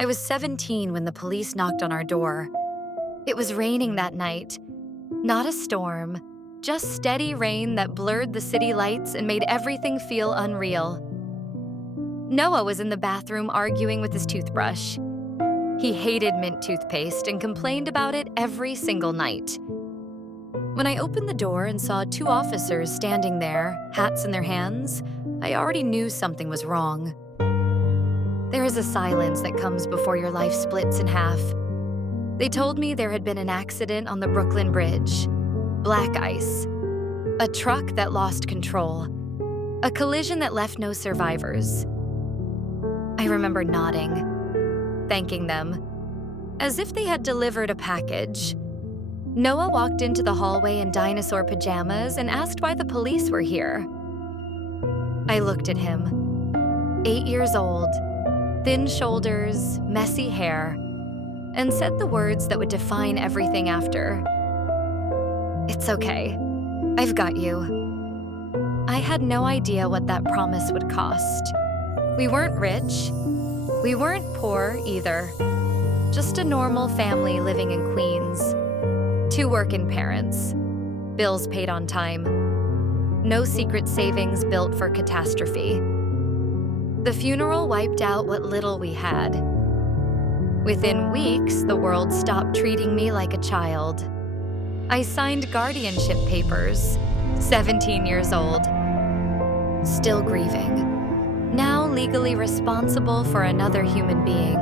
I was 17 when the police knocked on our door. It was raining that night. Not a storm, just steady rain that blurred the city lights and made everything feel unreal. Noah was in the bathroom arguing with his toothbrush. He hated mint toothpaste and complained about it every single night. When I opened the door and saw two officers standing there, hats in their hands, I already knew something was wrong. There is a silence that comes before your life splits in half. They told me there had been an accident on the Brooklyn Bridge. Black ice. A truck that lost control. A collision that left no survivors. I remember nodding, thanking them, as if they had delivered a package. Noah walked into the hallway in dinosaur pajamas and asked why the police were here. I looked at him, 8 years old, thin shoulders, messy hair, and said the words that would define everything after. "It's okay. I've got you." I had no idea what that promise would cost. We weren't rich. We weren't poor either. Just a normal family living in Queens. 2 working parents. Bills paid on time. No secret savings built for catastrophe. The funeral wiped out what little we had. Within weeks, the world stopped treating me like a child. I signed guardianship papers, 17 years old. Still grieving. Now legally responsible for another human being.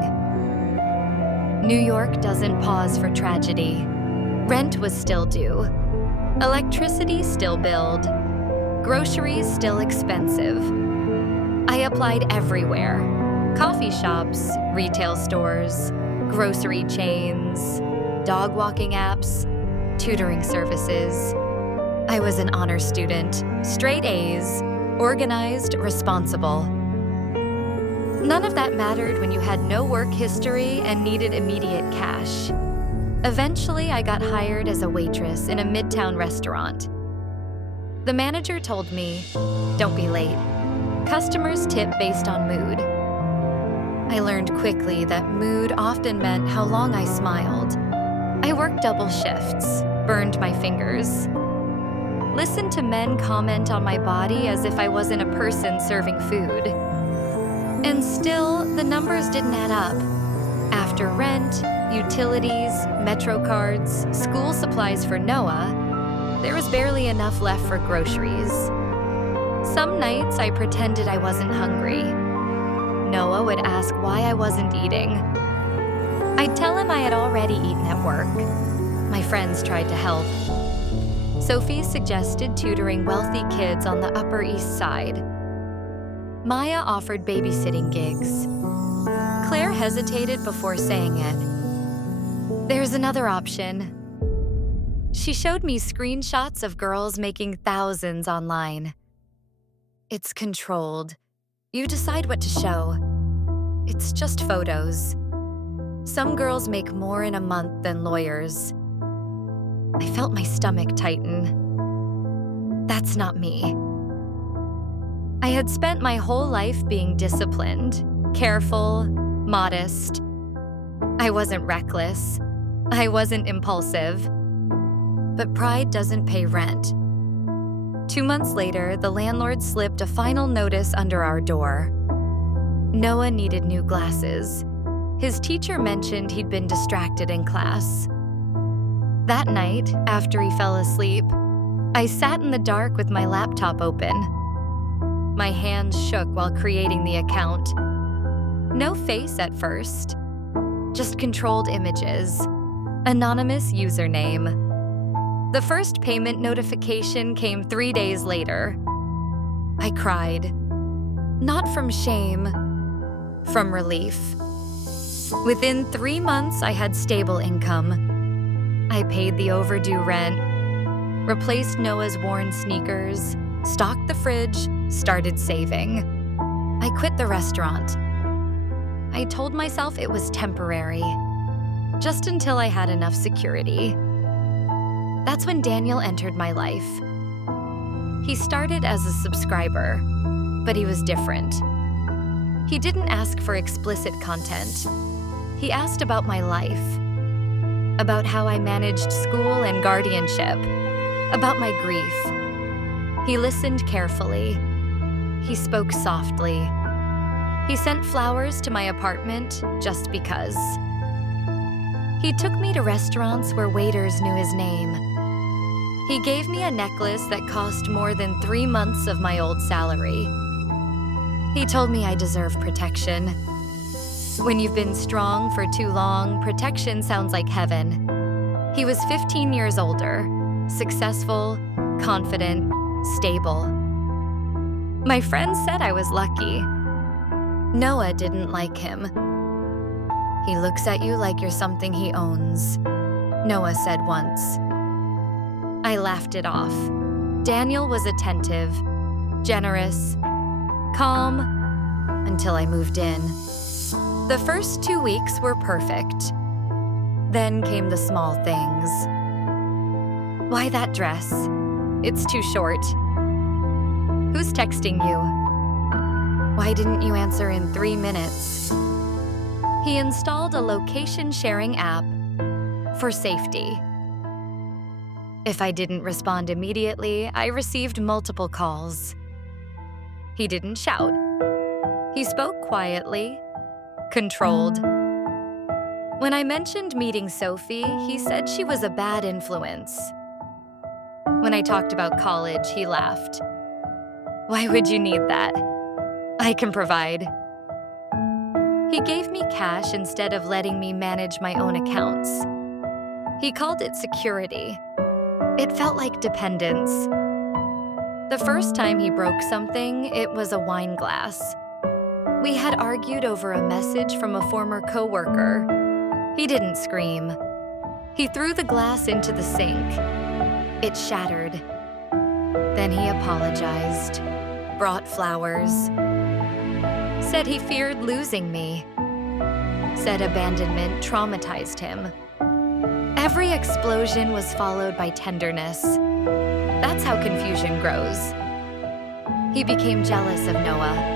New York doesn't pause for tragedy. Rent was still due. Electricity still billed. Groceries still expensive. I applied everywhere. Coffee shops, retail stores, grocery chains, dog walking apps, tutoring services. I was an honor student, straight A's, organized, responsible. None of that mattered when you had no work history and needed immediate cash. Eventually, I got hired as a waitress in a midtown restaurant. The manager told me, "Don't be late. Customers tip based on mood." I learned quickly that mood often meant how long I smiled. I worked double shifts, burned my fingers, listened to men comment on my body as if I wasn't a person serving food. And still, the numbers didn't add up. After rent, utilities, Metro cards, school supplies for Noah, there was barely enough left for groceries. Some nights I pretended I wasn't hungry. Noah would ask why I wasn't eating. I'd tell him I had already eaten at work. My friends tried to help. Sophie suggested tutoring wealthy kids on the Upper East Side. Maya offered babysitting gigs. Claire hesitated before saying it. "There's another option." She showed me screenshots of girls making thousands online. "It's controlled. You decide what to show. It's just photos. Some girls make more in a month than lawyers." I felt my stomach tighten. That's not me. I had spent my whole life being disciplined, careful, modest. I wasn't reckless. I wasn't impulsive. But pride doesn't pay rent. 2 months later, the landlord slipped a final notice under our door. Noah needed new glasses. His teacher mentioned he'd been distracted in class. That night, after he fell asleep, I sat in the dark with my laptop open. My hands shook while creating the account. No face at first, just controlled images, anonymous username. The first payment notification came 3 days later. I cried. Not from shame, from relief. Within 3 months, I had stable income. I paid the overdue rent, replaced Noah's worn sneakers, stocked the fridge, started saving. I quit the restaurant. I told myself it was temporary, just until I had enough security. That's when Daniel entered my life. He started as a subscriber, but he was different. He didn't ask for explicit content. He asked about my life, about how I managed school and guardianship, about my grief. He listened carefully. He spoke softly. He sent flowers to my apartment just because. He took me to restaurants where waiters knew his name. He gave me a necklace that cost more than 3 months of my old salary. He told me I deserve protection. When you've been strong for too long, protection sounds like heaven. He was 15 years older, successful, confident, stable. My friends said I was lucky. Noah didn't like him. He looks at you like you're something he owns, Noah said once. I laughed it off. Daniel was attentive, generous, calm, until I moved in. The first 2 weeks were perfect. Then came the small things. Why that dress? It's too short. Who's texting you? Why didn't you answer in 3 minutes? He installed a location-sharing app for safety. If I didn't respond immediately, I received multiple calls. He didn't shout. He spoke quietly, controlled. When I mentioned meeting Sophie, he said she was a bad influence. When I talked about college, he laughed. Why would you need that? I can provide. He gave me cash instead of letting me manage my own accounts. He called it security. It felt like dependence. The first time he broke something, it was a wine glass. We had argued over a message from a former coworker. He didn't scream. He threw the glass into the sink. It shattered. Then he apologized, brought flowers, said he feared losing me, said abandonment traumatized him. Every explosion was followed by tenderness. That's how confusion grows. He became jealous of Noah.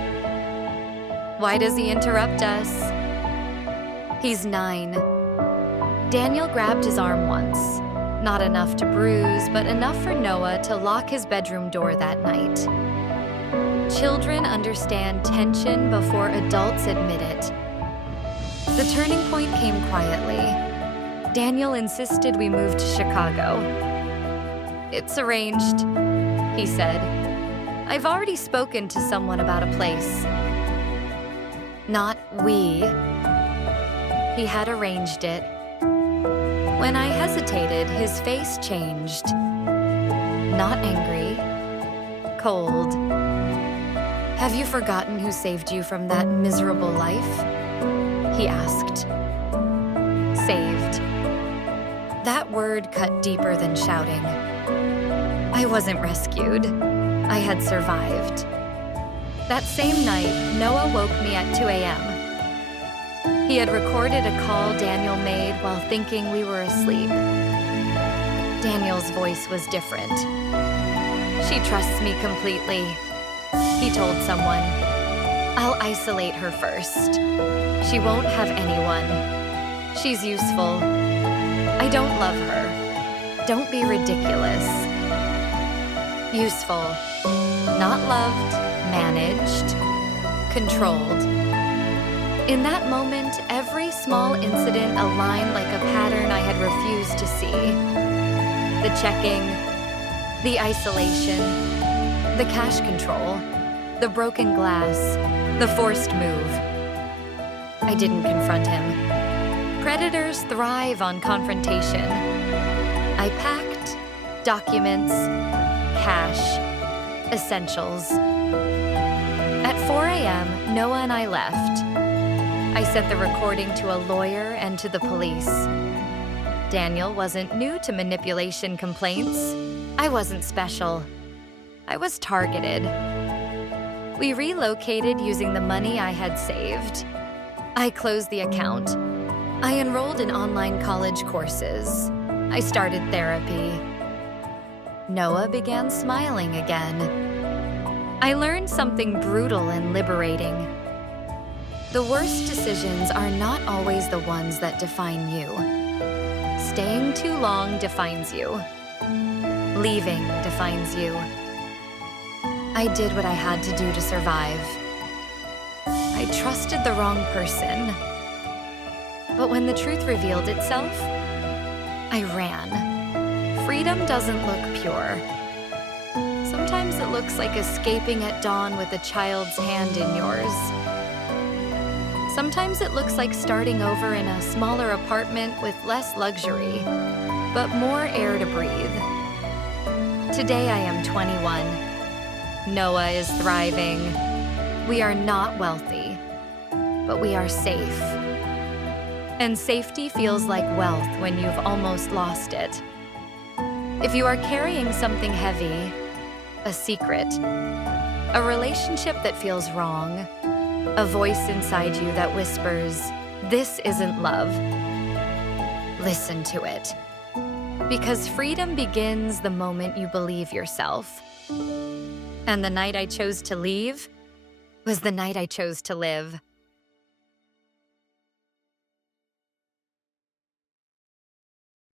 Why does he interrupt us? He's 9. Daniel grabbed his arm once. Not enough to bruise, but enough for Noah to lock his bedroom door that night. Children understand tension before adults admit it. The turning point came quietly. Daniel insisted we move to Chicago. It's arranged, he said. I've already spoken to someone about a place. Not we. He had arranged it. When I hesitated, his face changed. Not angry, cold. Have you forgotten who saved you from that miserable life? He asked. Saved. That word cut deeper than shouting. I wasn't rescued. I had survived. That same night, Noah woke me at 2 a.m. He had recorded a call Daniel made while thinking we were asleep. Daniel's voice was different. She trusts me completely, he told someone. I'll isolate her first. She won't have anyone. She's useful. I don't love her. Don't be ridiculous. Useful. Not loved, managed, controlled. In that moment, every small incident aligned like a pattern I had refused to see. The checking, the isolation, the cash control, the broken glass, the forced move. I didn't confront him. Predators thrive on confrontation. I packed documents, cash, essentials. At 4 a.m., Noah and I left. I sent the recording to a lawyer and to the police. Daniel wasn't new to manipulation complaints. I wasn't special. I was targeted. We relocated using the money I had saved. I closed the account. I enrolled in online college courses. I started therapy. Noah began smiling again. I learned something brutal and liberating. The worst decisions are not always the ones that define you. Staying too long defines you. Leaving defines you. I did what I had to do to survive. I trusted the wrong person. But when the truth revealed itself, I ran. Freedom doesn't look pure. Sometimes it looks like escaping at dawn with a child's hand in yours. Sometimes it looks like starting over in a smaller apartment with less luxury, but more air to breathe. Today I am 21. Noah is thriving. We are not wealthy, but we are safe. And safety feels like wealth when you've almost lost it. If you are carrying something heavy, a secret, a relationship that feels wrong, a voice inside you that whispers, "This isn't love," listen to it. Because freedom begins the moment you believe yourself. And the night I chose to leave was the night I chose to live.